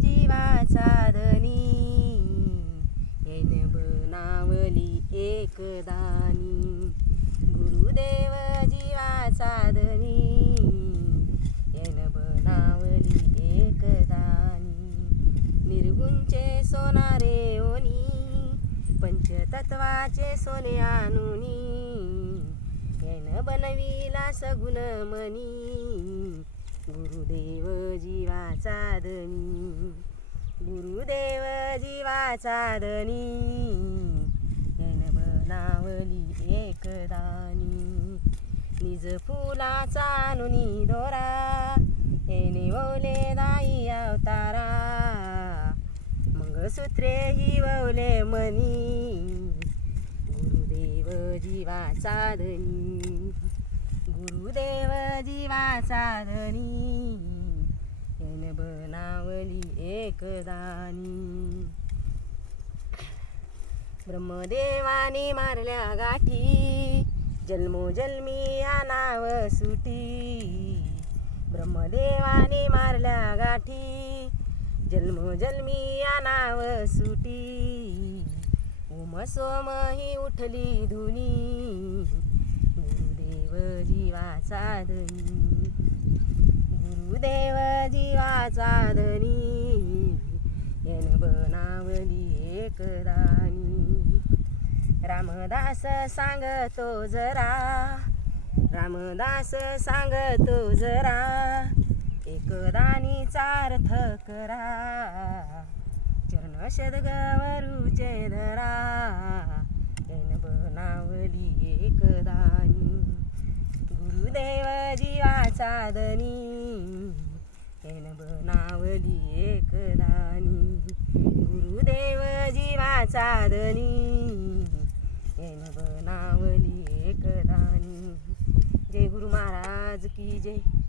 जीवाचा धनी, येन बनावली एकदानी. गुरुदेव जीवाचा धनी, येन बनावली एकदानी. निर्गुणचे सोनारे ओनी, पंचतत्वाचे सोने आणुनी, येन बनविला सगुण मनी. गुरुदेव जीवाचा धनी, गुरुदेव जीवाचा धनी, येन बनावली एकदानी. निज फुलाचा आणुनी दोरा, येने ववले दाई अवतारा. मंगळसूत्रे ही ववले मनी, गुरुदेव जीवाचा धनी, गुरुदेव जीवाचा धनी, येन बनावली एकदानी. ब्रह्मदेवाने मारल्या गाठी, जन्मोजन्मी या नाव सुटी. ब्रह्मदेवाने मारल्या गाठी, जन्मोजन्मी या नाव सुटी. ओम सोम ही उठली धुनी, गुरुदेव जीवाचा धनी, गुरुदेव जीवाचा धनी, येन बनावली एकदानी. रामदास सांगतो जरा, रामदास सांगतो जरा, एकदानीचा अर्थ करा. चरण सद्गुरूचे धरा, येन बनावली एकदानी. गुरुदेव जीवाचा धनी, येन बनावली एकदानी. गुरुदेव जीवाचा धनी, येन बनावली एकदानी. जय गुरु महाराज की जय.